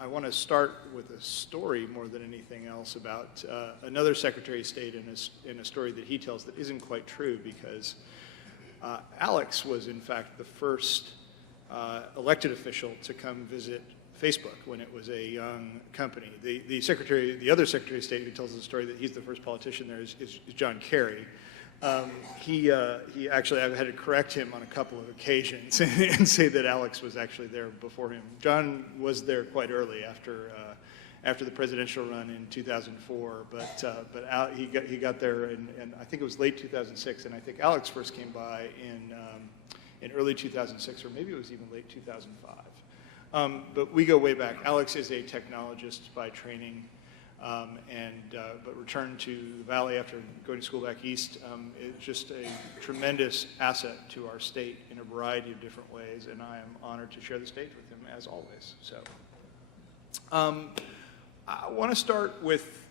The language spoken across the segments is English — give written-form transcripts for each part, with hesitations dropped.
I want to start with a story more than anything else about another Secretary of State in a story that he tells that isn't quite true, because Alex was in fact the first elected official to come visit Facebook when it was a young company. The other Secretary of State who tells the story that he's the first politician there is John Kerry. He actually, I've had to correct him on a couple of occasions and say that Alex was actually there before him. John was there quite early after the presidential run in 2004, but he got there and I think it was late 2006, and I think Alex first came by in early 2006, or maybe it was even late 2005. But we go way back. Alex is a technologist by training. But returned to the Valley after going to school back east. It's just a tremendous asset to our state in a variety of different ways, and I am honored to share the stage with him as always. So, I want to start with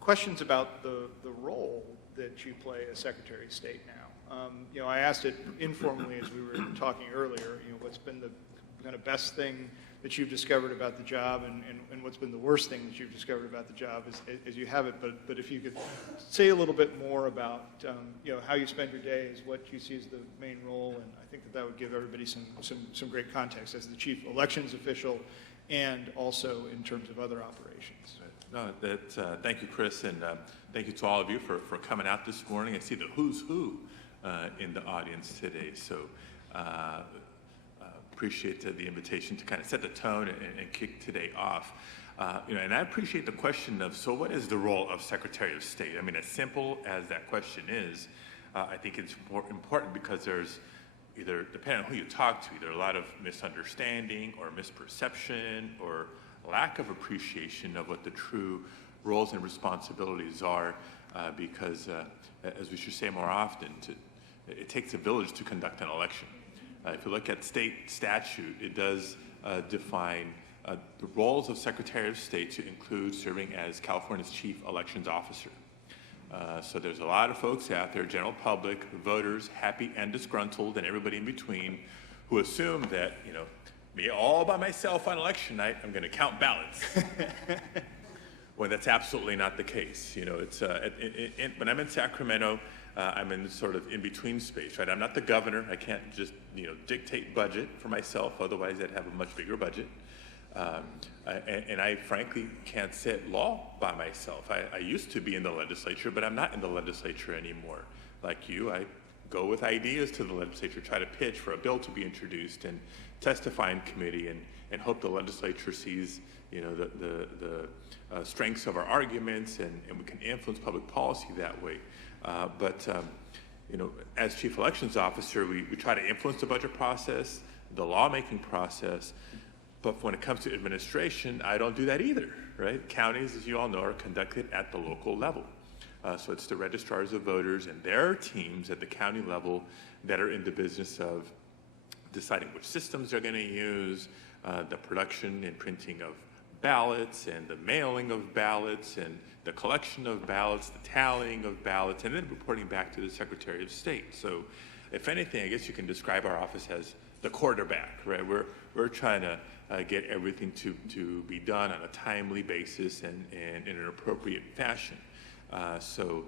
questions about the role that you play as Secretary of State now. I asked it informally as we were talking earlier. What's been the kind of best thing that you've discovered about the job, and what's been the worst thing that you've discovered about the job as you have it. But if you could say a little bit more about how you spend your days, what you see as the main role, and I think that would give everybody some great context as the chief elections official, and also in terms of other operations. No, thank you, Chris, and thank you to all of you for coming out this morning. I see the who's who in the audience today, so. Appreciate the invitation to kind of set the tone and kick today off. And I appreciate the question of, so what is the role of Secretary of State? I mean, as simple as that question is, I think it's important because there's either, depending on who you talk to, either a lot of misunderstanding or misperception or lack of appreciation of what the true roles and responsibilities are, because as we should say more often, it takes a village to conduct an election. If you look at state statute, it does define the roles of Secretary of State to include serving as California's chief elections officer. So there's a lot of folks out there, general public, voters, happy and disgruntled, and everybody in between, who assume that, me all by myself on election night, I'm going to count ballots. When that's absolutely not the case. When I'm in Sacramento, I'm in sort of in-between space, right? I'm not the governor. I can't just, dictate budget for myself. Otherwise, I'd have a much bigger budget. And I frankly can't set law by myself. I used to be in the legislature, but I'm not in the legislature anymore. Like you, I go with ideas to the legislature, try to pitch for a bill to be introduced, and testify in committee, and hope the legislature sees, the strengths of our arguments, and we can influence public policy that way. As chief elections officer, we try to influence the budget process, the lawmaking process, but when it comes to administration, I don't do that either, right? Counties, as you all know, are conducted at the local level. So it's the registrars of voters and their teams at the county level that are in the business of deciding which systems they're going to use, the production and printing of ballots, and the mailing of ballots, and the collection of ballots, the tallying of ballots, and then reporting back to the Secretary of State. So if anything, I guess you can describe our office as the quarterback, right? We're trying to get everything to be done on a timely basis and in an appropriate fashion. So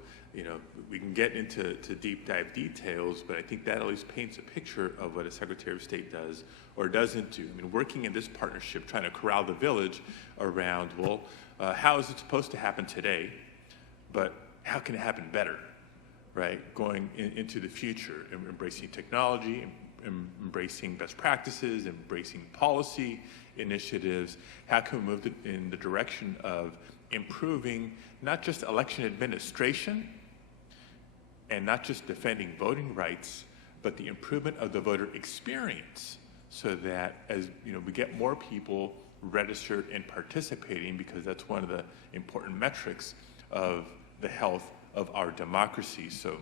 we can get into deep dive details, but I think that at least paints a picture of what a Secretary of State does or doesn't do. I mean, working in this partnership, trying to corral the village around, well, how is it supposed to happen today, but how can it happen better, right? Going into the future, embracing technology, embracing best practices, embracing policy initiatives. How can we move in the direction of improving not just election administration and not just defending voting rights, but the improvement of the voter experience, so that as we get more people registered and participating, because that's one of the important metrics of the health of our democracy. So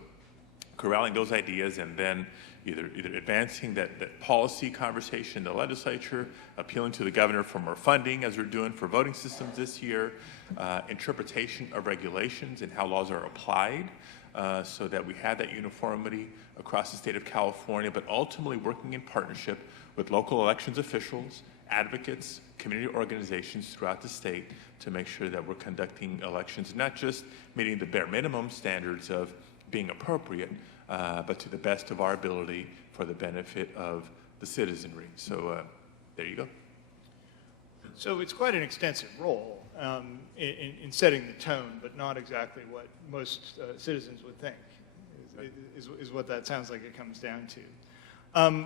corralling those ideas, and then either advancing that policy conversation in the legislature, appealing to the governor for more funding, as we're doing for voting systems this year, interpretation of regulations and how laws are applied, so that we have that uniformity across the state of California, but ultimately working in partnership with local elections officials advocates, community organizations throughout the state to make sure that we're conducting elections, not just meeting the bare minimum standards of being appropriate, but to the best of our ability for the benefit of the citizenry. So there you go. So it's quite an extensive role in setting the tone, but not exactly what most citizens would think, is what that sounds like it comes down to.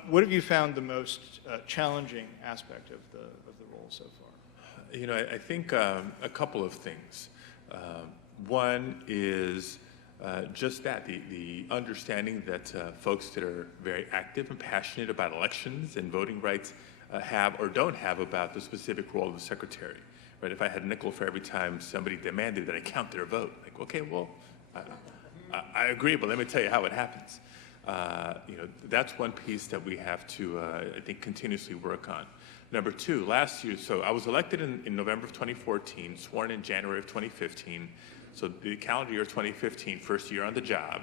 What have you found the most challenging aspect of the role so far? You know, I think a couple of things. One is just that, the understanding that folks that are very active and passionate about elections and voting rights have or don't have about the specific role of the secretary. Right? If I had a nickel for every time somebody demanded that I count their vote, like, okay, well, I agree, but let me tell you how it happens. You know, that's one piece that we have to, I think, continuously work on. Number two, last year, so I was elected in November of 2014, sworn in January of 2015. So the calendar year 2015, first year on the job.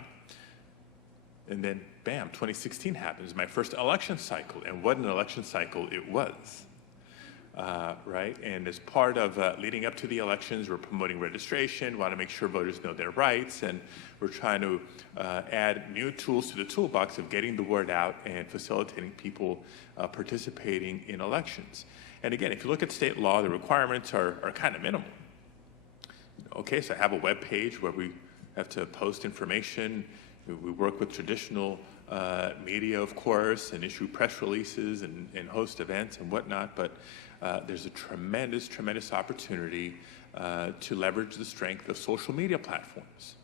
And then, bam, 2016 happens, my first election cycle. And what an election cycle it was, right? And as part of leading up to the elections, we're promoting registration, want to make sure voters know their rights, and we're trying to add new tools to the toolbox of getting the word out and facilitating people participating in elections. And again, if you look at state law, the requirements are kind of minimal. Okay, so I have a web page where we have to post information. We work with traditional media, of course, and issue press releases and host events and whatnot, but there's a tremendous, tremendous opportunity to leverage the strength of social media platforms.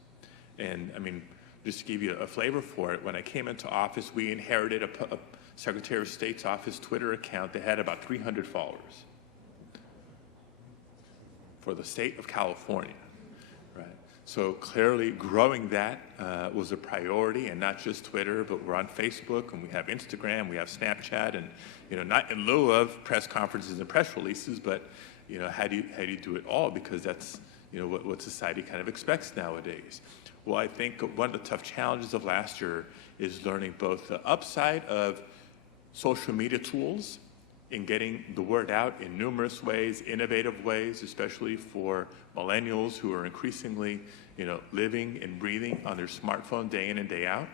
And I mean, just to give you a flavor for it, when I came into office, we inherited a Secretary of State's office Twitter account that had about 300 followers for the state of California, right? So clearly growing that was a priority, and not just Twitter, but we're on Facebook, and we have Instagram, we have Snapchat, and, you know, not in lieu of press conferences and press releases, but, you know, how do you do it all? Because that's, you know, what society kind of expects nowadays. Well, I think one of the tough challenges of last year is learning both the upside of social media tools in getting the word out in numerous ways, innovative ways, especially for millennials who are increasingly, you know, living and breathing on their smartphone day in and day out.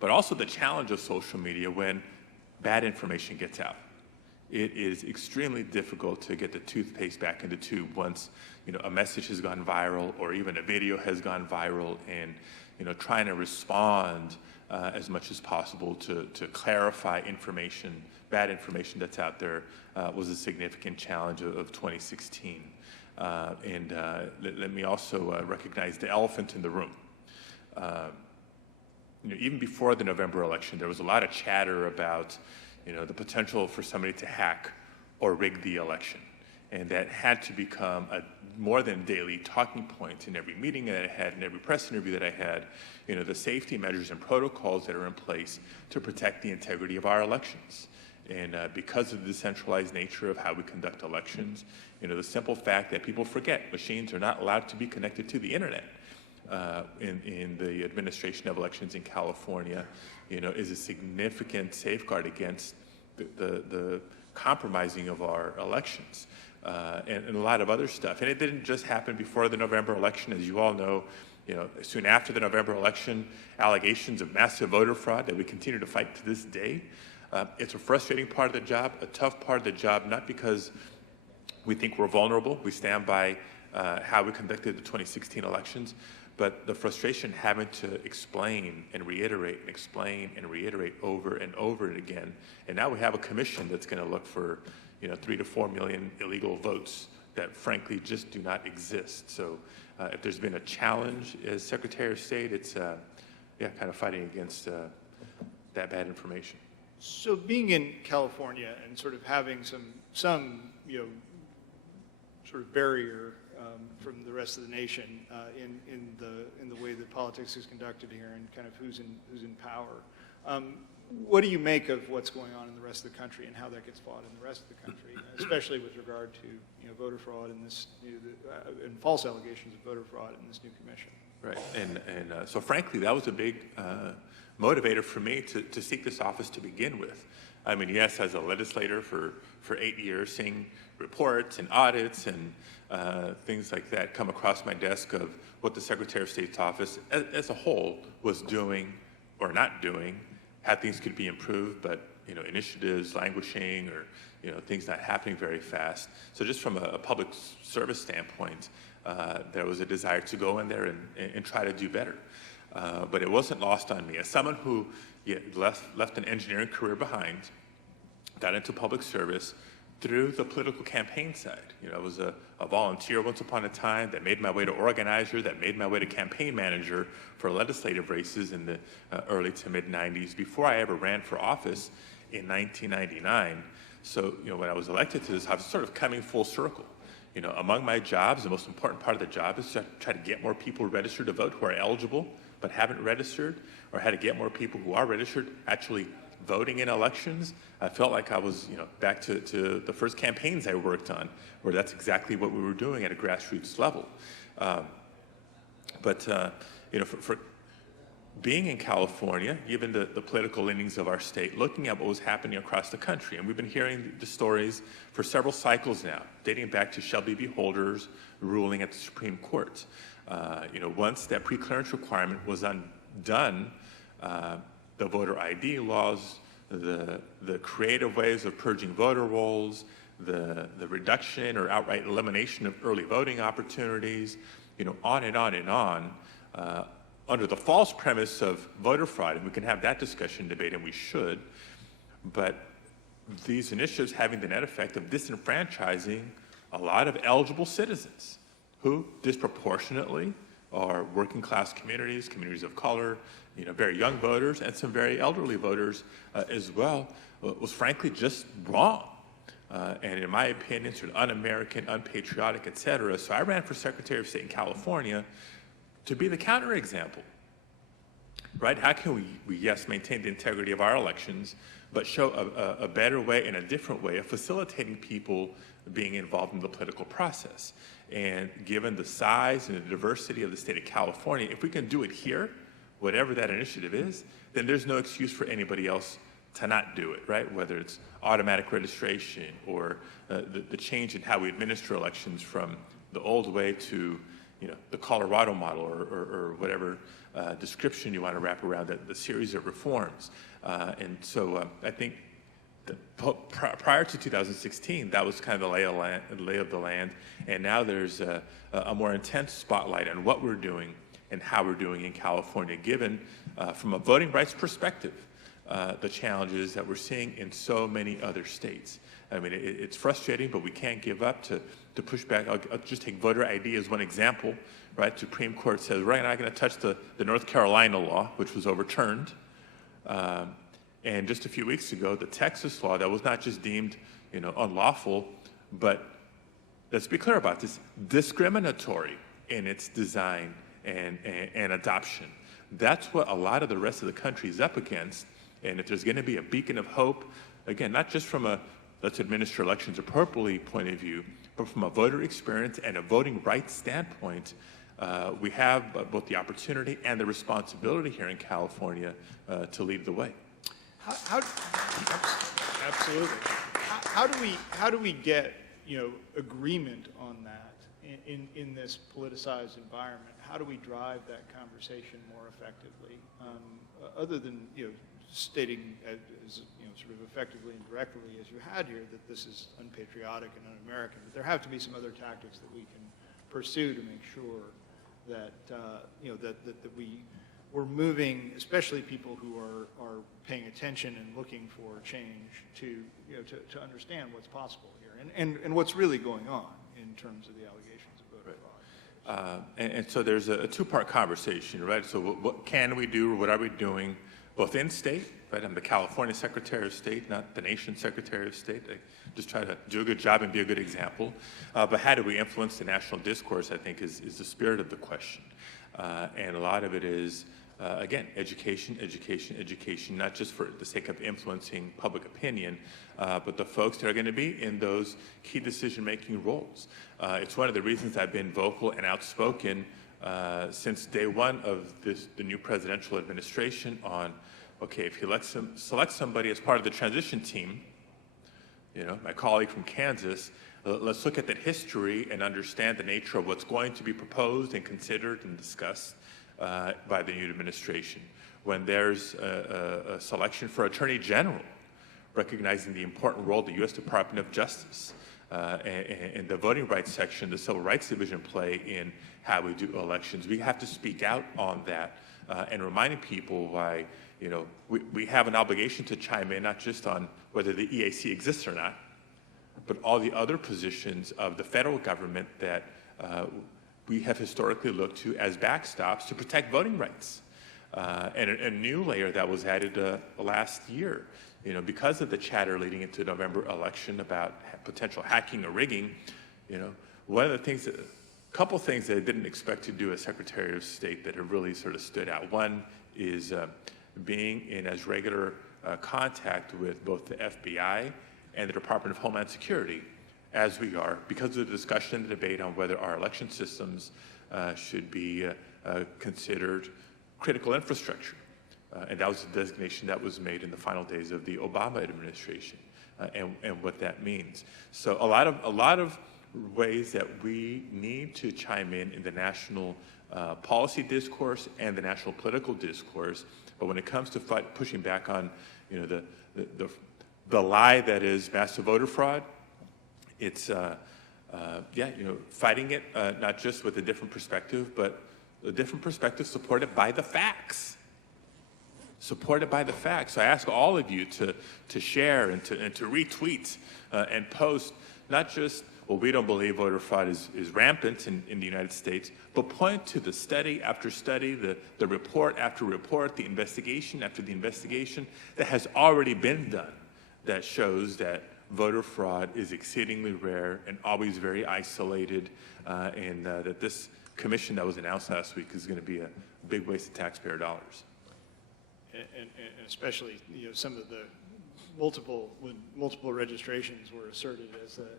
But also the challenge of social media when bad information gets out. It is extremely difficult to get the toothpaste back in the tube once, you know, a message has gone viral or even a video has gone viral, and, you know, trying to respond as much as possible to clarify information, bad information that's out there, was a significant challenge of 2016. Let me also recognize the elephant in the room. You know, even before the November election, there was a lot of chatter about, you know, the potential for somebody to hack or rig the election. And that had to become a more than daily talking point in every meeting that I had, in every press interview that I had, you know, the safety measures and protocols that are in place to protect the integrity of our elections. And because of the decentralized nature of how we conduct elections, you know, the simple fact that people forget machines are not allowed to be connected to the internet in the administration of elections in California, you know, is a significant safeguard against the compromising of our elections. And a lot of other stuff. And it didn't just happen before the November election. As you all know, you know, soon after the November election, allegations of massive voter fraud that we continue to fight to this day. It's a frustrating part of the job, a tough part of the job, not because we think we're vulnerable. We stand by how we conducted the 2016 elections, but the frustration having to explain and reiterate and explain and reiterate over and over again. And now we have a commission that's going to look for, you know, 3 to 4 million illegal votes that frankly just do not exist. So if there's been a challenge as Secretary of State, it's kind of fighting against that bad information. So being in California and sort of having some you know, sort of barrier from the rest of the nation in the way that politics is conducted here and kind of who's in power. What do you make of what's going on in the rest of the country and how that gets fought in the rest of the country, especially with regard to, you know, voter fraud and this and false allegations of voter fraud in this new commission? Right, and so frankly, that was a big motivator for me to seek this office to begin with. I mean, yes, as a legislator for 8 years, seeing reports and audits and things like that come across my desk of what the Secretary of State's office as a whole was doing or not doing, how things could be improved, but initiatives languishing or things not happening very fast. So just from a public service standpoint, there was a desire to go in there and try to do better. But it wasn't lost on me. As someone who left an engineering career behind, got into public service through the political campaign side. I was a volunteer once upon a time that made my way to organizer, that made my way to campaign manager for legislative races in the early to mid 90s before I ever ran for office in 1999. So, when I was elected to this, I was sort of coming full circle. Among my jobs, the most important part of the job is to try to get more people registered to vote who are eligible but haven't registered, or how to get more people who are registered actually voting in elections. I felt like I was, back to the first campaigns I worked on, where that's exactly what we were doing at a grassroots level. For being in California, given the political leanings of our state, looking at what was happening across the country, and we've been hearing the stories for several cycles now, dating back to Shelby v. Holder's ruling at the Supreme Court. Once that pre-clearance requirement was undone, the voter ID laws, the creative ways of purging voter rolls, the reduction or outright elimination of early voting opportunities, on and on and on, under the false premise of voter fraud, and we can have that discussion debate, and we should, but these initiatives having the net effect of disenfranchising a lot of eligible citizens who disproportionately are working class communities, communities of color, very young voters, and some very elderly voters as well, was frankly just wrong. And in my opinion, sort of un-American, unpatriotic, et cetera. So I ran for Secretary of State in California to be the counterexample, right? How can we yes, maintain the integrity of our elections, but show a better way and a different way of facilitating people being involved in the political process? And given the size and the diversity of the state of California, if we can do it here, whatever that initiative is, then there's no excuse for anybody else to not do it, right? Whether it's automatic registration or the change in how we administer elections from the old way to the Colorado model or whatever description you want to wrap around the series of reforms. And so I think prior to 2016, that was kind of the lay of the land. And now there's a more intense spotlight on what we're doing and how we're doing in California, given from a voting rights perspective, the challenges that we're seeing in so many other states. I mean, it's frustrating, but we can't give up to push back. I'll just take voter ID as one example, right? Supreme Court says we're not going to touch the North Carolina law, which was overturned. And just a few weeks ago, the Texas law that was not just deemed, unlawful, but let's be clear about this, discriminatory in its design and adoption. That's what a lot of the rest of the country is up against. And if there's going to be a beacon of hope, again, not just from a let's administer elections appropriately point of view, but from a voter experience and a voting rights standpoint, we have both the opportunity and the responsibility here in California to lead the way. Absolutely. How do we get agreement on that in this politicized environment? How do we drive that conversation more effectively, other than stating as sort of effectively and directly as you had here that this is unpatriotic and un-American? But there have to be some other tactics that we can pursue to make sure that that we're moving, especially people who are paying attention and looking for change, to understand what's possible here and what's really going on in terms of the allegations of voter fraud. And so there's a two-part conversation, right? So what can we do, or what are we doing, both in state, right? I'm the California Secretary of State, not the nation's Secretary of State. I just try to do a good job and be a good example. But how do we influence the national discourse, I think, is the spirit of the question. And a lot of it is, again, education, not just for the sake of influencing public opinion, but the folks that are going to be in those key decision-making roles. It's one of the reasons I've been vocal and outspoken since day one of the new presidential administration on, okay, if he selects somebody as part of the transition team, my colleague from Kansas, let's look at that history and understand the nature of what's going to be proposed and considered and discussed by the new administration. When there's a selection for Attorney General, recognizing the important role the U.S. Department of Justice and the voting rights section, the Civil Rights Division play in how we do elections, we have to speak out on that and reminding people why, we have an obligation to chime in, not just on whether the EAC exists or not, but all the other positions of the federal government that we have historically looked to as backstops to protect voting rights. And a new layer that was added last year, because of the chatter leading into the November election about potential hacking or rigging, one of the things couple things that I didn't expect to do as Secretary of State that have really sort of stood out. One is being in as regular contact with both the FBI and the Department of Homeland Security as we are, because of the discussion and the debate on whether our election systems should be considered critical infrastructure. And that was the designation that was made in the final days of the Obama administration, and what that means. So a lot of ways that we need to chime in the national policy discourse and the national political discourse. But when it comes to pushing back on, the lie that is massive voter fraud, it's fighting it not just with a different perspective, but a different perspective supported by the facts. Supported by the facts. So I ask all of you to share and to retweet and post, not just, well, we don't believe voter fraud is rampant in the United States, but point to the study after study, the report after report, the investigation after the investigation that has already been done that shows that voter fraud is exceedingly rare and always very isolated, and that this commission that was announced last week is going to be a big waste of taxpayer dollars. And especially, some of the multiple registrations were asserted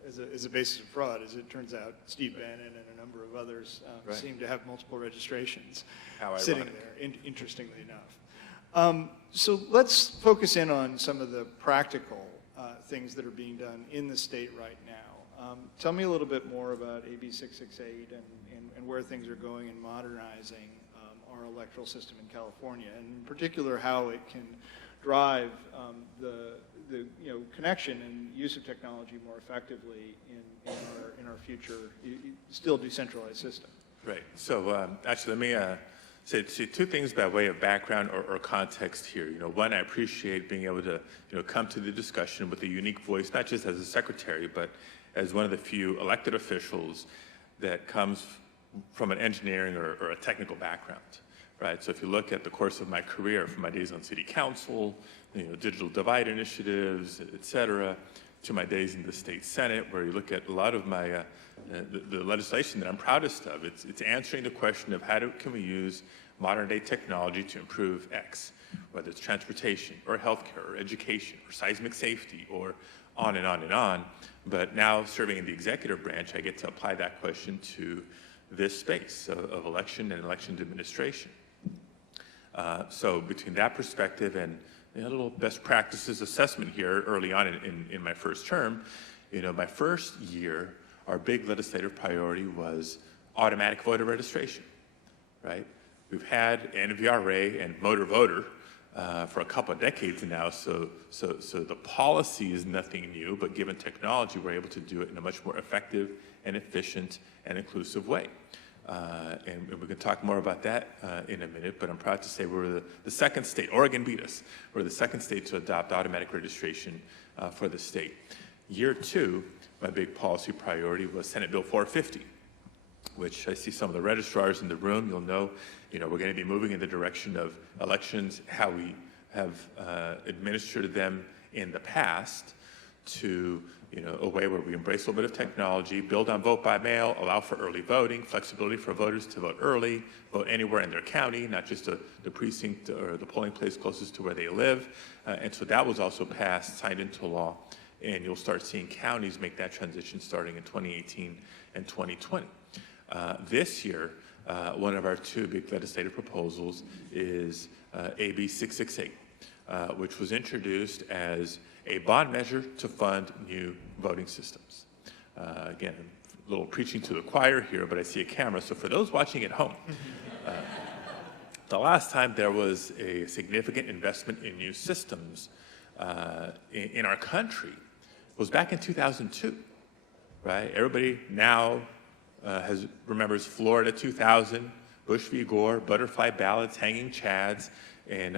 as a basis of fraud. As it turns out, Steve Bannon and a number of others Right. seem to have multiple registrations How sitting ironic. there, interestingly enough. So let's focus in on some of the practical things that are being done in the state right now. Tell me a little bit more about AB 668 and where things are going in modernizing our electoral system in California, and in particular how it can drive the connection and use of technology more effectively in our future still decentralized system. Right. So actually, let me say two things by way of background or context here. One, I appreciate being able to come to the discussion with a unique voice, not just as a secretary, but as one of the few elected officials that comes from an engineering or a technical background. Right. So if you look at the course of my career, from my days on city council, digital divide initiatives, et cetera, to my days in the state Senate, where you look at a lot of my the legislation that I'm proudest of, it's answering the question of can we use modern day technology to improve X, whether it's transportation or healthcare or education or seismic safety or on and on and on. But now serving in the executive branch, I get to apply that question to this space of election and elections administration. So between that perspective and a little best practices assessment here early on in my first term, my first year, our big legislative priority was automatic voter registration, right? We've had NVRA and motor voter for a couple of decades now, so the policy is nothing new, but given technology, we're able to do it in a much more effective and efficient and inclusive way. And we can talk more about that in a minute, but I'm proud to say we're the second state. Oregon beat us. We're the second state to adopt automatic registration for the state. Year two, my big policy priority was Senate Bill 450, which I see some of the registrars in the room. You'll know, we're going to be moving in the direction of elections, how we have administered them in the past, to a way where we embrace a little bit of technology, build on vote by mail, allow for early voting, flexibility for voters to vote early, vote anywhere in their county, not just the precinct or the polling place closest to where they live. And so that was also passed, signed into law, and you'll start seeing counties make that transition starting in 2018 and 2020. This year, one of our two big legislative proposals is AB 668, which was introduced as a bond measure to fund new voting systems. Again, a little preaching to the choir here, but I see a camera, so for those watching at home, the last time there was a significant investment in new systems in our country was back in 2002, right? Everybody now remembers Florida 2000, Bush v. Gore, butterfly ballots, hanging chads, and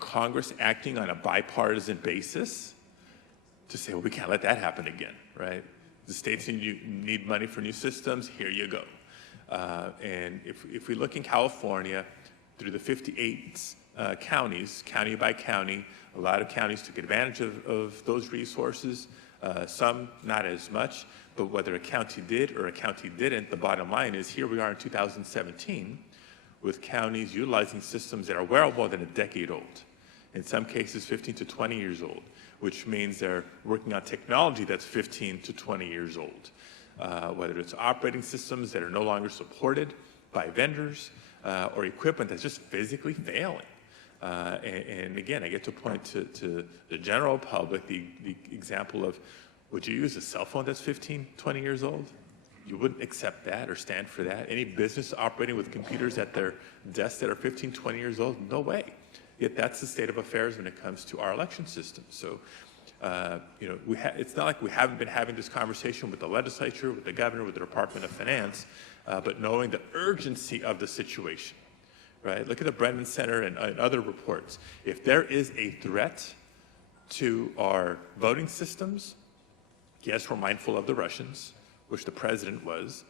Congress acting on a bipartisan basis to say, well, we can't let that happen again, right? The states need money for new systems, here you go. And if we look in California, through the 58 counties, county by county, a lot of counties took advantage of those resources, some not as much, but whether a county did or a county didn't, the bottom line is here we are in 2017 with counties utilizing systems that are well more than a decade old, in some cases 15 to 20 years old, which means they're working on technology that's 15 to 20 years old, whether it's operating systems that are no longer supported by vendors or equipment that's just physically failing. And again, I get to point to the general public, the example of, would you use a cell phone that's 15, 20 years old? You wouldn't accept that or stand for that. Any business operating with computers at their desks that are 15, 20 years old? No way. Yet that's the state of affairs when it comes to our election system. So, it's not like we haven't been having this conversation with the legislature, with the governor, with the Department of Finance, but knowing the urgency of the situation, right? Look at the Brennan Center and other reports. If there is a threat to our voting systems, yes, we're mindful of the Russians, which the president was,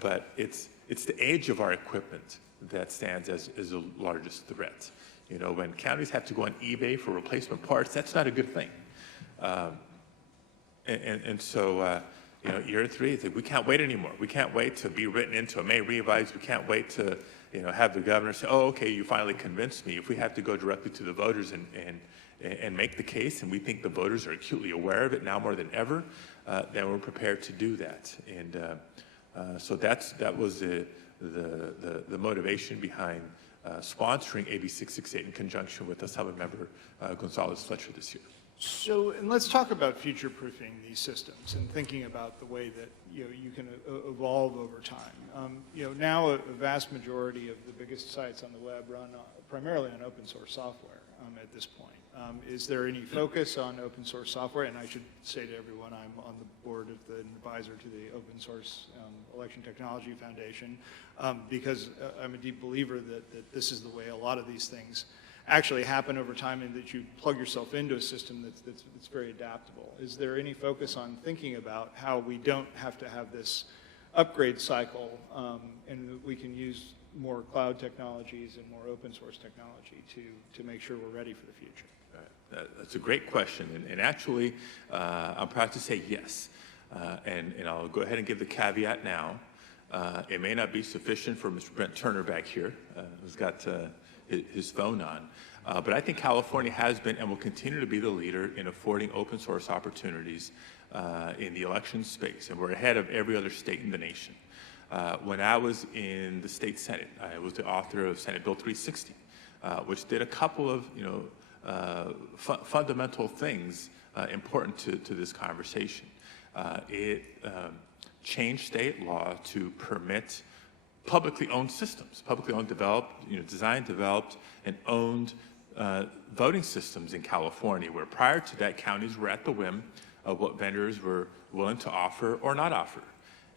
but it's the age of our equipment that stands as the largest threat. You know, when counties have to go on eBay for replacement parts, that's not a good thing. So, year three, it's like, we can't wait anymore. We can't wait to be written into a May revise. We can't wait to, have the governor say, oh, okay, you finally convinced me. If we have to go directly to the voters and make the case, and we think the voters are acutely aware of it now more than ever, then we're prepared to do that. And so that was the motivation behind sponsoring AB 668 in conjunction with Assemblymember Gonzalez-Fletcher this year. So, and let's talk about future-proofing these systems and thinking about the way that you can evolve over time. Now a vast majority of the biggest sites on the web run primarily on open source software at this point. Is there any focus on open source software? And I should say to everyone, I'm on the board of the advisor to the Open Source Election Technology Foundation because I'm a deep believer that this is the way a lot of these things actually happen over time, and that you plug yourself into a system that's very adaptable. Is there any focus on thinking about how we don't have to have this upgrade cycle and we can use more cloud technologies and more open source technology to make sure we're ready for the future? That's a great question, and actually, I'm proud to say yes. And I'll go ahead and give the caveat now. It may not be sufficient for Mr. Brent Turner back here, who's got his phone on. But I think California has been and will continue to be the leader in affording open source opportunities in the election space, and we're ahead of every other state in the nation. When I was in the state Senate, I was the author of Senate Bill 360, which did a couple of fundamental things important to this conversation. It changed state law to permit publicly owned systems, publicly owned, developed, designed, developed, and owned voting systems in California, where prior to that, counties were at the whim of what vendors were willing to offer or not offer.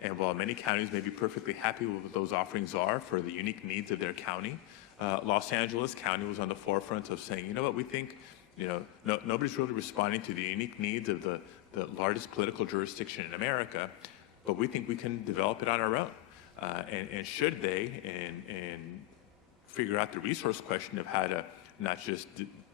And while many counties may be perfectly happy with what those offerings are for the unique needs of their county, Los Angeles County was on the forefront of saying, we think, nobody's really responding to the unique needs of the largest political jurisdiction in America, but we think we can develop it on our own. And should they, and figure out the resource question of how to not just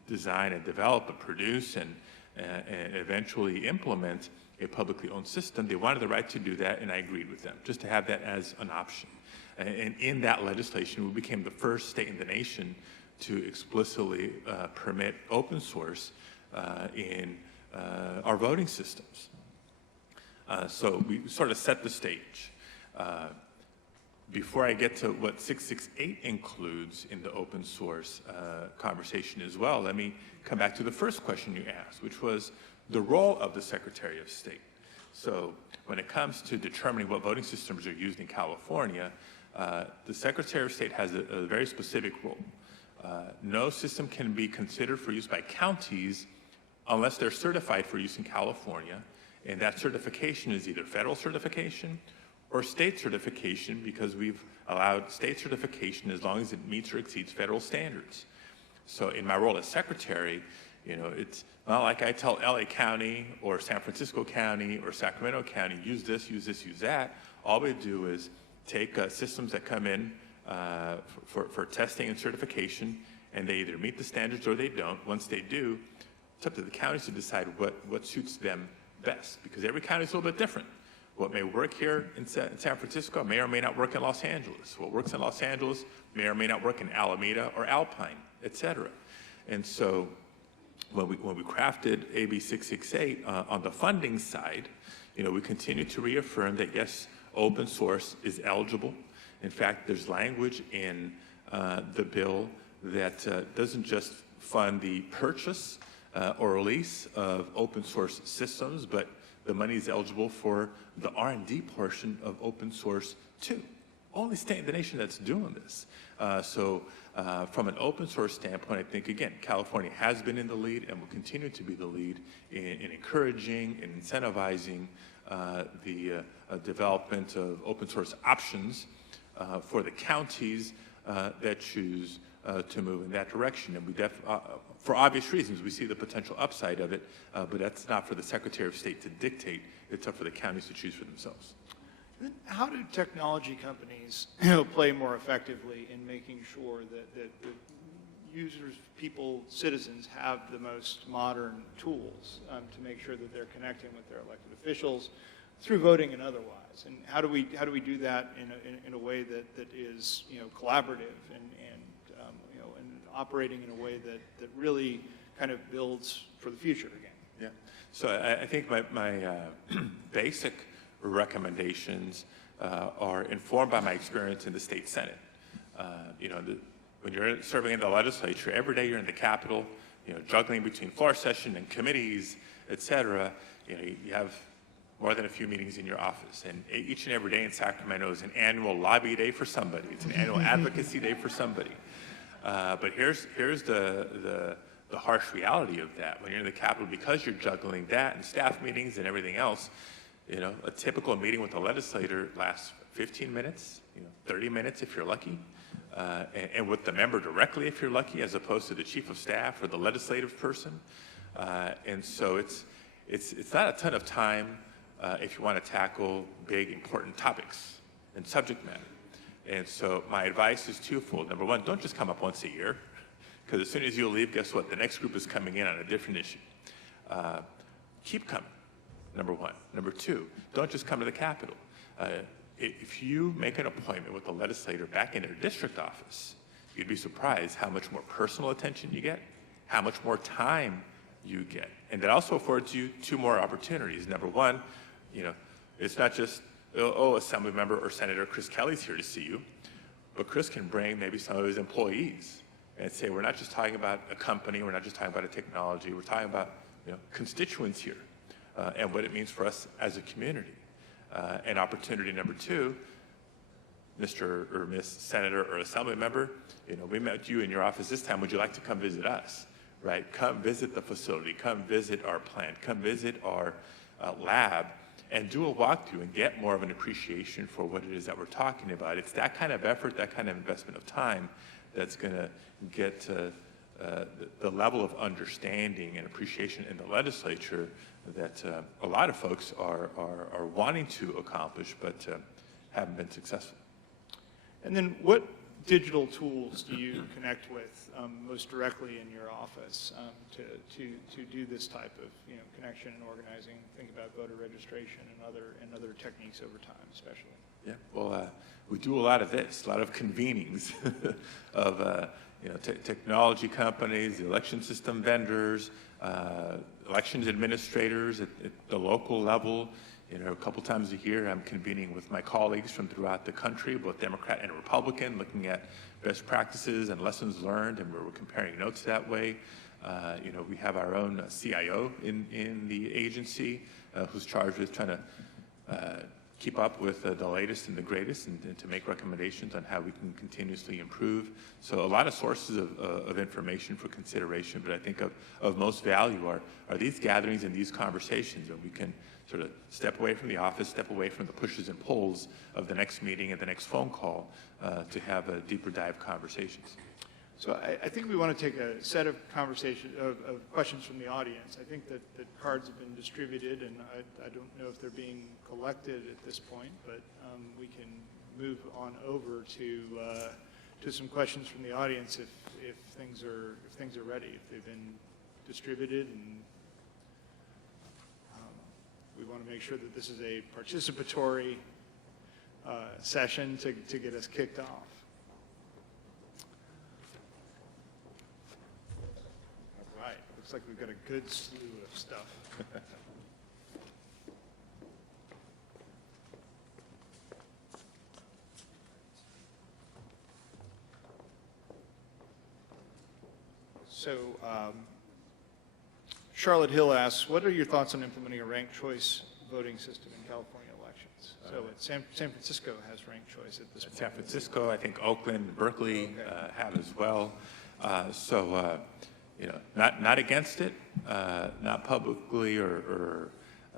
design and develop, but produce and eventually implement a publicly owned system, they wanted the right to do that, and I agreed with them, just to have that as an option. And in that legislation, we became the first state in the nation to explicitly permit open source in our voting systems. So we sort of set the stage. before I get to what 668 includes in the open source conversation as well, let me come back to the first question you asked, which was the role of the Secretary of State. So when it comes to determining what voting systems are used in California, the Secretary of State has a very specific role. No system can be considered for use by counties unless they're certified for use in California, and that certification is either federal certification or state certification, because we've allowed state certification as long as it meets or exceeds federal standards. So in my role as secretary, it's not like I tell LA County or San Francisco County or Sacramento County, use this, use this, use that. All we do is take systems that come in for testing and certification, and they either meet the standards or they don't. Once they do, it's up to the counties to decide what suits them best, because every county is a little bit different. What may work here in San Francisco may or may not work in Los Angeles. What works in Los Angeles may or may not work in Alameda or Alpine, et cetera. And so when we crafted AB 668 on the funding side, we continue to reaffirm that yes, open source is eligible. In fact, there's language in the bill that doesn't just fund the purchase or release of open source systems, but the money is eligible for the R&D portion of open source too. Only state in the nation that's doing this. So from an open source standpoint, I think, again, California has been in the lead and will continue to be the lead in encouraging and incentivizing the development of open source options for the counties that choose to move in that direction. And we for obvious reasons, we see the potential upside of it, but that's not for the Secretary of State to dictate. It's up for the counties to choose for themselves. How do technology companies play more effectively in making sure that the users, people, citizens have the most modern tools to make sure that they're connecting with their elected officials through voting and otherwise? And how do we do that in a way that is collaborative and operating in a way that really kind of builds for the future again? Yeah. So I think my basic recommendations are informed by my experience in the state Senate. When you're serving in the legislature, every day you're in the Capitol, juggling between floor session and committees, et cetera. You have more than a few meetings in your office, and each and every day in Sacramento is an annual lobby day for somebody. It's an annual advocacy day for somebody. But here's the harsh reality of that. When you're in the Capitol, because you're juggling that and staff meetings and everything else, a typical meeting with a legislator lasts 15 minutes, 30 minutes if you're lucky, and with the member directly if you're lucky, as opposed to the chief of staff or the legislative person. And so it's not a ton of time if you want to tackle big, important topics and subject matter. And so my advice is twofold. Number one, don't just come up once a year, because as soon as you leave, guess what? The next group is coming in on a different issue. Keep coming, number one. Number two, don't just come to the Capitol. If you make an appointment with a legislator back in their district office, you'd be surprised how much more personal attention you get, how much more time you get. And that also affords you two more opportunities. Number one, it's not just, Assembly member or Senator Chris Kelly's here to see you, but Chris can bring maybe some of his employees and say, we're not just talking about a company, we're not just talking about a technology, we're talking about constituents here and what it means for us as a community. And opportunity number two, Mr. or Miss Senator or Assembly member, we met you in your office this time, would you like to come visit us, right? Come visit the facility, come visit our plant, come visit our lab, and do a walkthrough and get more of an appreciation for what it is that we're talking about. It's that kind of effort, that kind of investment of time that's going to get the level of understanding and appreciation in the legislature that a lot of folks are wanting to accomplish but haven't been successful. And then what digital tools do you connect with most directly in your office to do this type of connection and organizing? Think about voter registration and other techniques over time, especially. Yeah, well, we do a lot of this, a lot of convenings of technology companies, the election system vendors, elections administrators at the local level. You know, a couple times a year, I'm convening with my colleagues from throughout the country, both Democrat and Republican, looking at best practices and lessons learned, and we're comparing notes that way. You know, we have our own CIO in the agency who's charged with trying to keep up with the latest and the greatest, and to make recommendations on how we can continuously improve. So a lot of sources of information for consideration, but I think of most value are these gatherings and these conversations, and we can sort of step away from the office, step away from the pushes and pulls of the next meeting and the next phone call to have a deeper dive conversations. So I think we want to take a set of questions from the audience. I think that cards have been distributed, and I don't know if they're being collected at this point, but we can move on over to some questions from the audience if things are ready, if they've been distributed, and we want to make sure that this is a participatory session to get us kicked off. All right, looks like we've got a good slew of stuff. So, Charlotte Hill asks, what are your thoughts on implementing a ranked choice voting system in California elections? So San Francisco has ranked choice at this point. San Francisco, I think Oakland, Berkeley have as well. You know, not against it, not publicly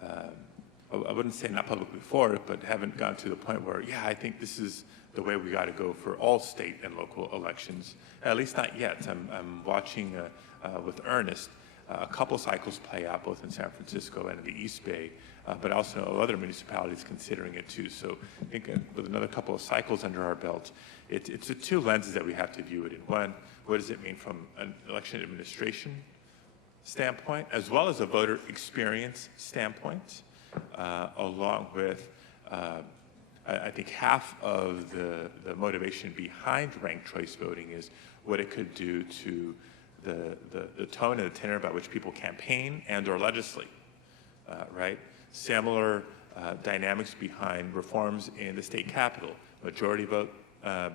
I wouldn't say not publicly for it, but haven't gotten to the point where, yeah, I think this is the way we got to go for all state and local elections. At least not yet. I'm watching with earnest a couple cycles play out both in San Francisco and in the East Bay, but also other municipalities considering it too. So I think with another couple of cycles under our belt, it's the two lenses that we have to view it in. One, what does it mean from an election administration standpoint, as well as a voter experience standpoint, along with I think half of the motivation behind ranked choice voting is what it could do to the tone and the tenor by which people campaign and or legislate, right? Similar dynamics behind reforms in the state capitol, majority vote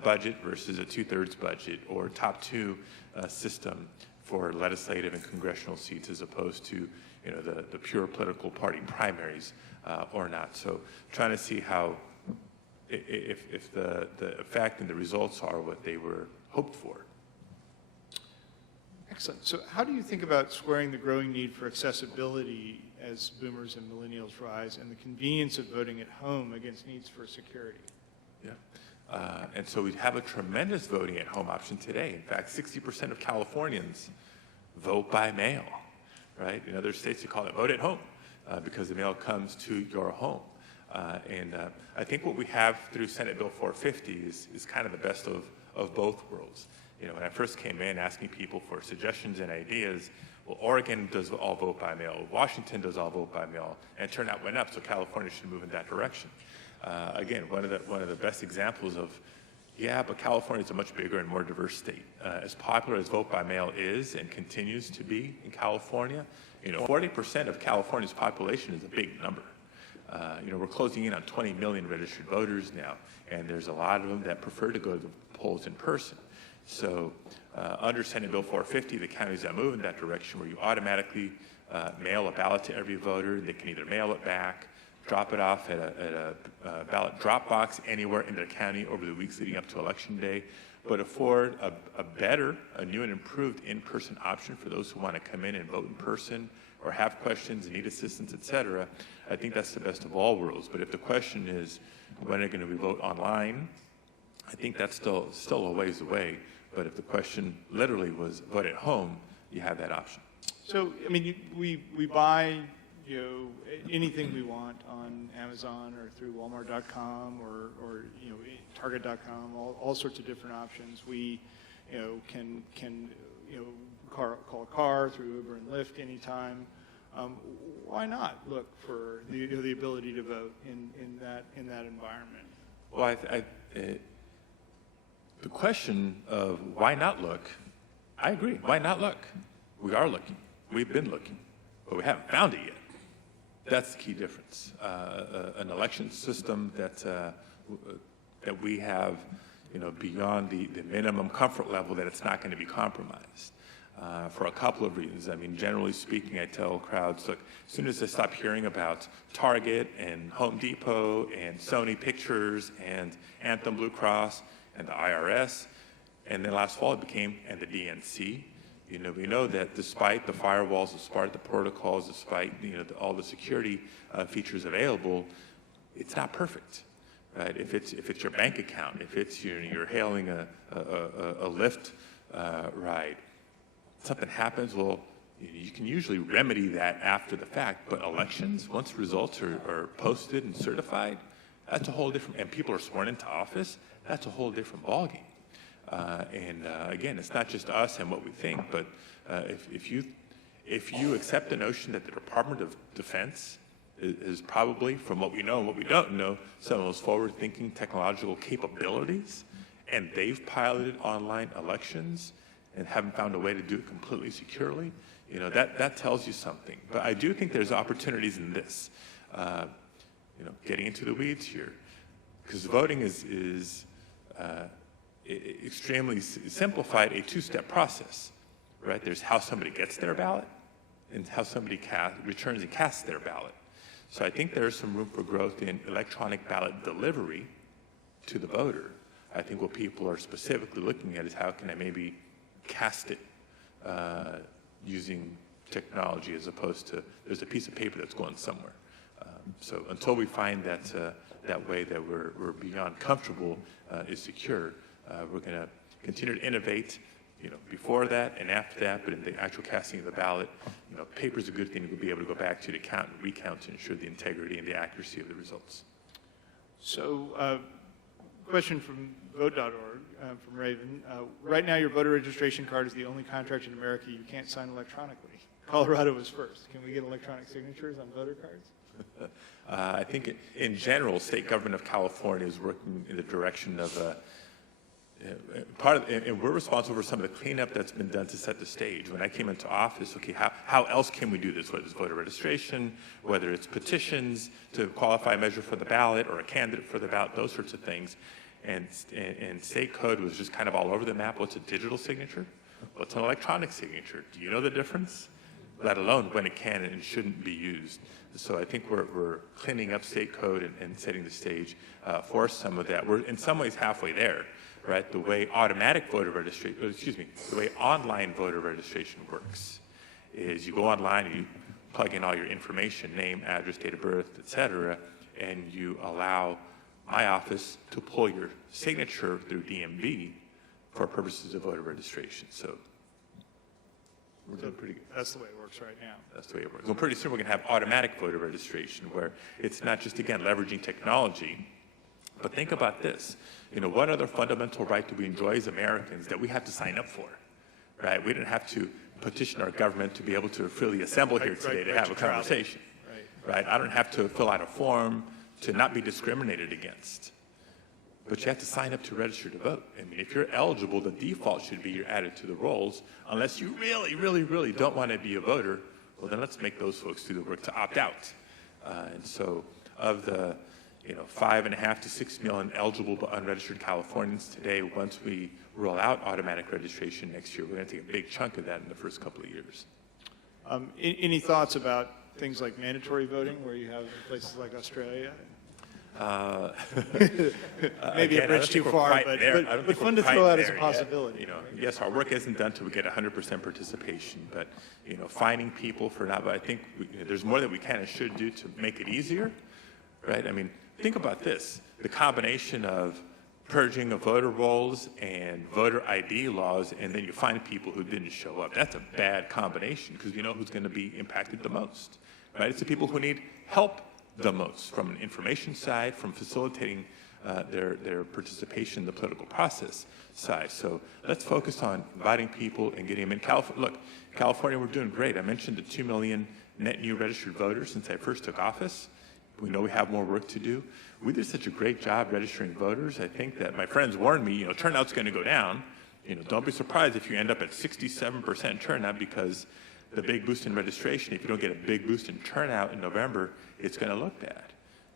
budget versus a 2/3 budget, or top two system for legislative and congressional seats as opposed to, you know, the pure political party primaries or not. So trying to see how, if the effect and the results are what they were hoped for. Excellent. So how do you think about squaring the growing need for accessibility as boomers and millennials rise, and the convenience of voting at home against needs for security? Yeah. And so we have a tremendous voting at home option today. In fact, 60% of Californians vote by mail, right? In other states, you call it vote at home because the mail comes to your home. I think what we have through Senate Bill 450 is kind of the best of both worlds. You know, when I first came in asking people for suggestions and ideas, well, Oregon does all vote by mail, Washington does all vote by mail, and turnout went up, so California should move in that direction. Again, one of the best examples of, yeah, but California is a much bigger and more diverse state. As popular as vote by mail is and continues to be in California, you know, 40% of California's population is a big number. You know, we're closing in on 20 million registered voters now, and there's a lot of them that prefer to go to the polls in person. So under Senate Bill 450, the counties that move in that direction, where you automatically mail a ballot to every voter, they can either mail it back, drop it off at a ballot drop box anywhere in their county over the weeks leading up to Election Day, but afford a new and improved in-person option for those who want to come in and vote in person or have questions and need assistance, et cetera. I think that's the best of all worlds. But if the question is, when are going to be vote online, I think that's still a ways away. But if the question literally was vote at home, you have that option. So, I mean, we buy, you know, anything we want on Amazon or through Walmart.com or you know, Target.com, all sorts of different options. We, you know, can you know, call a car through Uber and Lyft anytime. Why not look for the ability to vote in that environment? Well, the question of why not look, I agree. Why not look? We are looking. We've been looking. but we haven't found it yet. That's the key difference. An election system that we have, beyond the minimum comfort level that it's not going to be compromised. For a couple of reasons. I mean, generally speaking, I tell crowds, look, as soon as they stop hearing about Target and Home Depot and Sony Pictures and Anthem Blue Cross and the IRS, and then last fall it became, and the DNC, we know that despite the firewalls, despite the protocols, despite, all the security features available, it's not perfect. Right? If it's your bank account, if it's you're hailing a Lyft ride, something happens, well, you can usually remedy that after the fact, but elections, once results are posted and certified, that's a whole different, and people are sworn into office, that's a whole different ballgame. Again, it's not just us and what we think, but if you accept the notion that the Department of Defense is probably, from what we know and what we don't know, some of the most forward-thinking technological capabilities, and they've piloted online elections and haven't found a way to do it completely securely, that tells you something. But I do think there's opportunities in this, getting into the weeds here, because voting is extremely simplified, a two-step process, right? There's how somebody gets their ballot and how somebody returns and casts their ballot. So I think there's some room for growth in electronic ballot delivery to the voter. I think what people are specifically looking at is how can I maybe cast it using technology as opposed to there's a piece of paper that's going somewhere. So until we find that way that we're beyond comfortable is secure, we're going to continue to innovate, before that and after that, but in the actual casting of the ballot, paper is a good thing to be able to go back to count and recount to ensure the integrity and the accuracy of the results. So, question from vote.org from Raven. Right now, your voter registration card is the only contract in America you can't sign electronically. Colorado was first. Can we get electronic signatures on voter cards? I think in general, state government of California is working in the direction of and we're responsible for some of the cleanup that's been done to set the stage. When I came into office, okay, how else can we do this? Whether it's voter registration, whether it's petitions to qualify a measure for the ballot or a candidate for the ballot, those sorts of things. And state code was just kind of all over the map. What's a digital signature? What's an electronic signature? Do you know the difference? Let alone when it can and shouldn't be used. So I think we're cleaning up state code and setting the stage for some of that. We're in some ways halfway there, right? The way the way online voter registration works is you go online and you plug in all your information, name, address, date of birth, et cetera, and you allow my office to pull your signature through DMV for purposes of voter registration. So we're doing pretty good. That's the way it works right now. That's the way it works. Well, pretty soon we're going to have automatic voter registration where it's not just, again, leveraging technology, but think about this. What other fundamental right do we enjoy as Americans that we have to sign up for, right? We didn't have to petition our government to be able to freely assemble here today to have a conversation, right? I don't have to fill out a form to not be discriminated against. But you have to sign up to register to vote. I mean, if you're eligible, the default should be you're added to the rolls. Unless you really, really, really don't want to be a voter, well, then let's make those folks do the work to opt out. And so of the 5.5 to 6 million eligible but unregistered Californians today, once we roll out automatic registration next year, we're going to take a big chunk of that in the first couple of years. Any thoughts about things like mandatory voting, where you have places like Australia? Maybe a bridge too far, but fun to throw out as a possibility. Yes, our work isn't done till we get 100% participation, but finding people for now. But I think there's more that we can and should do to make it easier, right? I mean, think about this: the combination of purging of voter rolls and voter ID laws, and then you find people who didn't show up. That's a bad combination because we know who's going to be impacted the most, right? It's the people who need help the most from an information side, from facilitating their participation in the political process side. So let's focus on inviting people and getting them in. Look, California, we're doing great. I mentioned the 2 million net new registered voters since I first took office. We know we have more work to do. We did such a great job registering voters. I think that my friends warned me, turnout's going to go down. Don't be surprised if you end up at 67% turnout because the big boost in registration, if you don't get a big boost in turnout in November, it's going to look bad.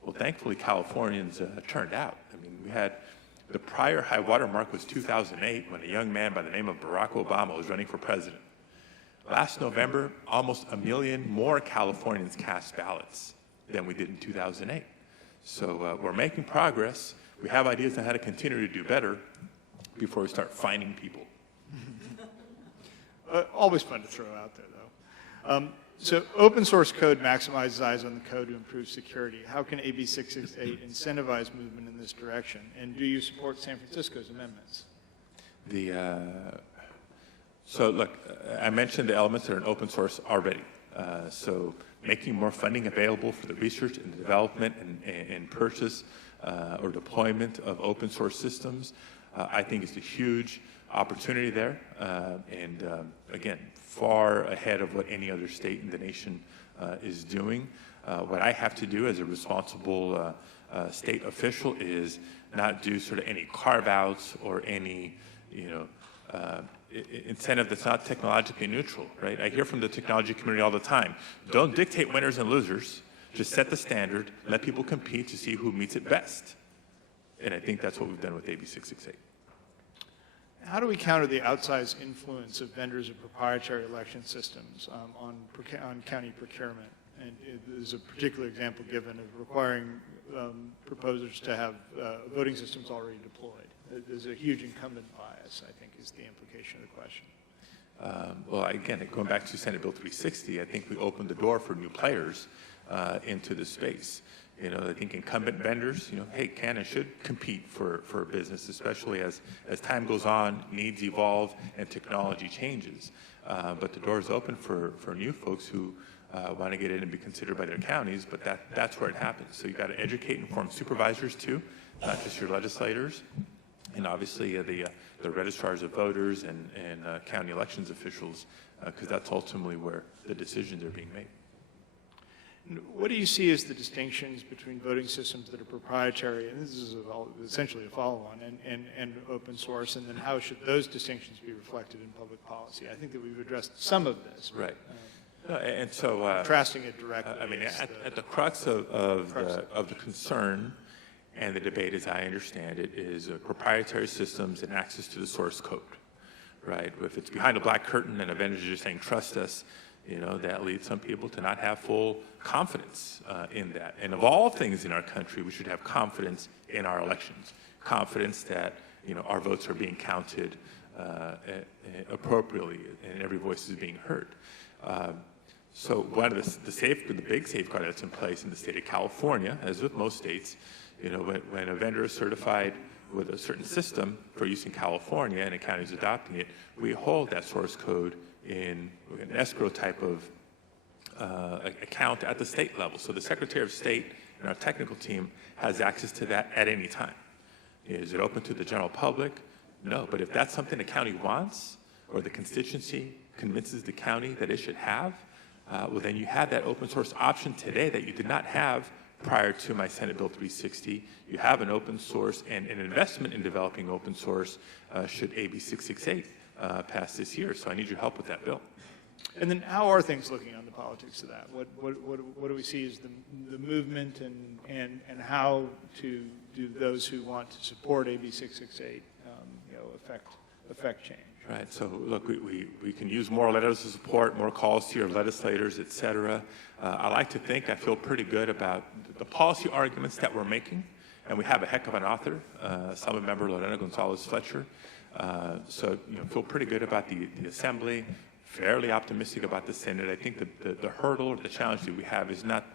Well, thankfully, Californians turned out. I mean, we had the prior high water mark was 2008 when a young man by the name of Barack Obama was running for president. Last November, almost 1 million more Californians cast ballots than we did in 2008. So we're making progress. We have ideas on how to continue to do better before we start fining people. Always fun to throw out there, though. So open source code maximizes eyes on the code to improve security. How can AB 668 incentivize movement in this direction? And do you support San Francisco's amendments? So look, I mentioned the elements that are in open source already. So making more funding available for the research and the development and purchase or deployment of open source systems, I think is a huge opportunity there. Again, far ahead of what any other state in the nation is doing. What I have to do as a responsible state official is not do sort of any carve-outs or any, incentive that's not technologically neutral, right? I hear from the technology community all the time, don't dictate winners and losers, just set the standard, let people compete to see who meets it best. And I think that's what we've done with AB 668. How do we counter the outsized influence of vendors of proprietary election systems on county procurement? And there's a particular example given of requiring proposers to have voting systems already deployed. There's a huge incumbent bias, I think, is the implication of the question. Well, again, going back to Senate Bill 360, I think we opened the door for new players into the space. I think incumbent vendors, can and should compete for business, especially as time goes on, needs evolve, and technology changes. But the door is open for new folks who want to get in and be considered by their counties, but that's where it happens. So you've got to educate and inform supervisors too, not just your legislators, and obviously the registrars of voters and county elections officials, because that's ultimately where the decisions are being made. What do you see as the distinctions between voting systems that are proprietary, and this is essentially a follow-on, and open source, and then how should those distinctions be reflected in public policy? I think that we've addressed some of this. Right. And so contrasting it directly. I mean, at the crux of the concern and the debate, as I understand it, is proprietary systems and access to the source code, right? If it's behind a black curtain and a vendor is just saying, trust us, that leads some people to not have full confidence in that. And of all things in our country, we should have confidence in our elections, confidence that, our votes are being counted appropriately and every voice is being heard. So one of the big safeguard that's in place in the state of California, as with most states, when a vendor is certified with a certain system for use in California and a county is adopting it, we hold that source code in an escrow type of account at the state level. So the Secretary of State and our technical team has access to that at any time. Is it open to the general public? No, but if that's something the county wants or the constituency convinces the county that it should have, well, then you have that open source option today that you did not have prior to my Senate Bill 360. You have an open source and an investment in developing open source should AB 668 pass this year. So I need your help with that bill. And then how are things looking on the politics of that? What do we see as the movement and how do those who want to support AB 668 affect change? Right. So look, we can use more letters of support, more calls to your legislators, et cetera. I like to think I feel pretty good about the policy arguments that we're making, and we have a heck of an author, Assembly Member Lorena Gonzalez-Fletcher. So feel pretty good about the Assembly, fairly optimistic about the Senate. I think the hurdle or the challenge that we have is not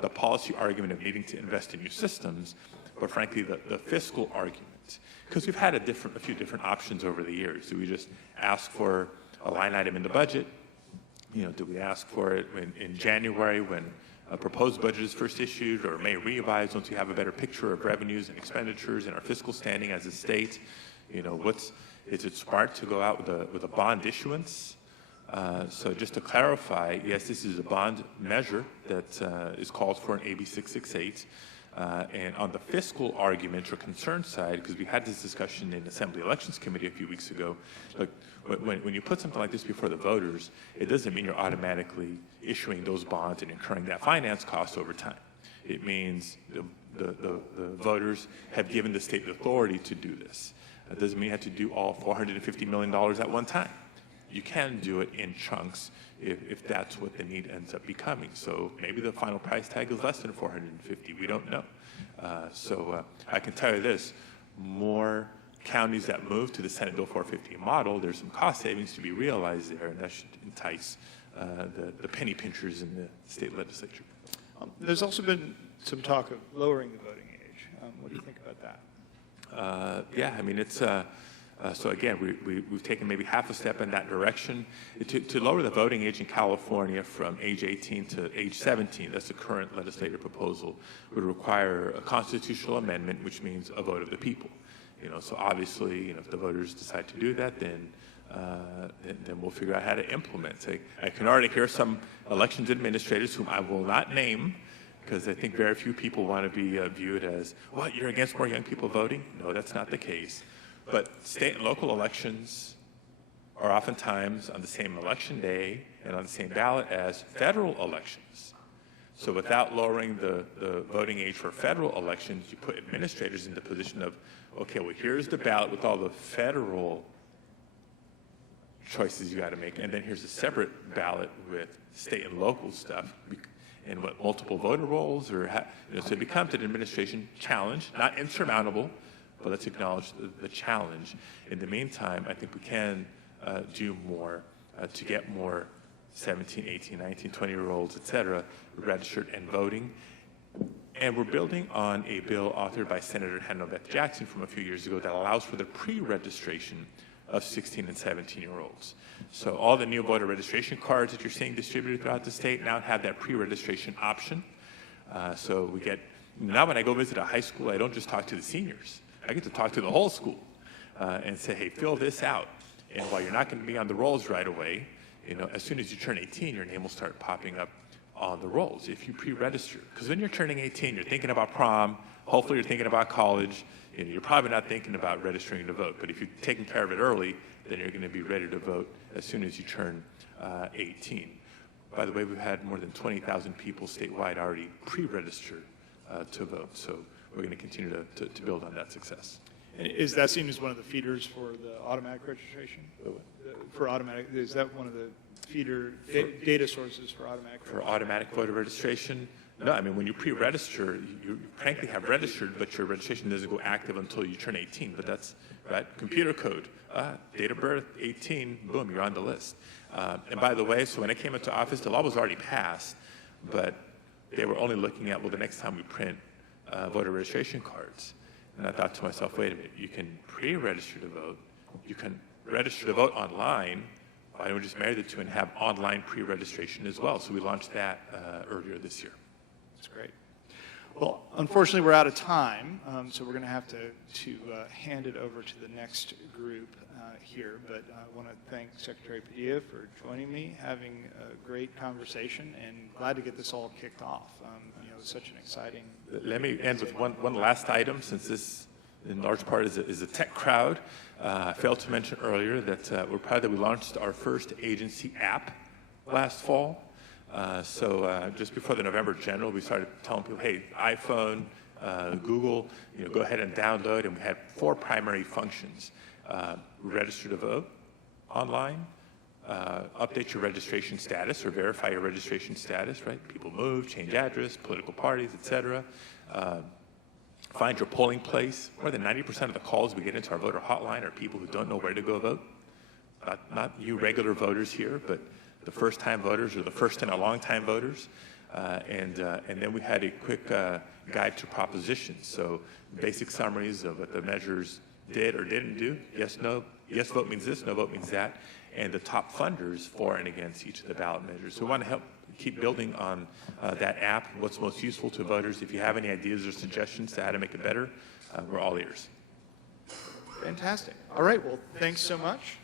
the policy argument of needing to invest in new systems, but frankly the fiscal argument. Because we've had a few different options over the years. Do we just ask for a line item in the budget? Do we ask for it in January when a proposed budget is first issued, or may revise once you have a better picture of revenues and expenditures and our fiscal standing as a state? Is it smart to go out with a bond issuance? So just to clarify, yes, this is a bond measure that is called for in AB 668. And on the fiscal argument or concern side, because we had this discussion in Assembly Elections Committee a few weeks ago, look, when you put something like this before the voters, it doesn't mean you're automatically issuing those bonds and incurring that finance cost over time. It means the voters have given the state the authority to do this. That doesn't mean you have to do all $450 million at one time. You can do it in chunks if that's what the need ends up becoming. So maybe the final price tag is less than 450. We don't know. I can tell you this: more counties that move to the Senate Bill 450 model, there's some cost savings to be realized there, and that should entice the penny pinchers in the state legislature. There's also been some talk of lowering the voting age. What do you think about that? Yeah, I mean, it's so again, we've taken maybe half a step in that direction. To lower the voting age in California from age 18 to age 17, that's the current legislative proposal, would require a constitutional amendment, which means a vote of the people. So obviously, if the voters decide to do that, then we'll figure out how to implement it. I can already hear some elections administrators, whom I will not name, because I think very few people want to be viewed as, what, you're against more young people voting? No, that's not the case. But state and local elections are oftentimes on the same election day and on the same ballot as federal elections. So without lowering the voting age for federal elections, you put administrators in the position of, okay, well, here's the ballot with all the federal choices you got to make, and then here's a separate ballot with state and local stuff, and what, multiple voter rolls, so it becomes an administration challenge, not insurmountable, but let's acknowledge the challenge. In the meantime, I think we can do more to get more 17, 18, 19, 20-year-olds, et cetera, registered and voting. And we're building on a bill authored by Senator Hannah Beth Jackson from a few years ago that allows for the pre-registration of 16 and 17-year-olds. So all the new voter registration cards that you're seeing distributed throughout the state now have that pre-registration option. So we get, now when I go visit a high school, I don't just talk to the seniors. I get to talk to the whole school and say, hey, fill this out. And while you're not going to be on the rolls right away, as soon as you turn 18, your name will start popping up on the rolls if you pre-register. Because when you're turning 18, you're thinking about prom, hopefully you're thinking about college, you're probably not thinking about registering to vote. But if you're taking care of it early, then you're going to be ready to vote as soon as you turn 18. By the way, we've had more than 20,000 people statewide already pre-registered to vote. So we're going to continue to build on that success. And is that seen as one of the feeders for the automatic registration? For automatic, is that one of the feeder data sources for automatic registration? For automatic voter registration? No, I mean, when you pre-register, you frankly have registered, but your registration doesn't go active until you turn 18. But that's, right, computer code, date of birth, 18, boom, you're on the list. And by the way, so when I came into office, the law was already passed, but they were only looking at, well, the next time we print voter registration cards. And I thought to myself, wait a minute, you can pre-register to vote, you can register to vote online, why don't we just marry the two and have online pre-registration as well? So we launched that earlier this year. That's great. Well, unfortunately, we're out of time, so we're going to have to hand it over to the next group here. But I want to thank Secretary Padilla for joining me, having a great conversation, and glad to get this all kicked off. It's such an exciting. Let me end with one last item, since this, in large part, is a tech crowd. I failed to mention earlier that we're proud that we launched our first agency app last fall. So just before the November General, we started telling people, hey, iPhone, Google, go ahead and download, and we had 4 primary functions. Register to vote online, update your registration status or verify your registration status, right? People move, change address, political parties, et cetera. Find your polling place. More than 90% of the calls we get into our voter hotline are people who don't know where to go vote. Not you regular voters here, but the first-time voters or the first and a long-time voters. And then we had a quick guide to propositions. So basic summaries of what the measures did or didn't do. Yes, no. Yes vote means this, no vote means that. And the top funders for and against each of the ballot measures. So we want to help keep building on that app, what's most useful to voters. If you have any ideas or suggestions to how to make it better, we're all ears. Fantastic. All right, well, thanks so much.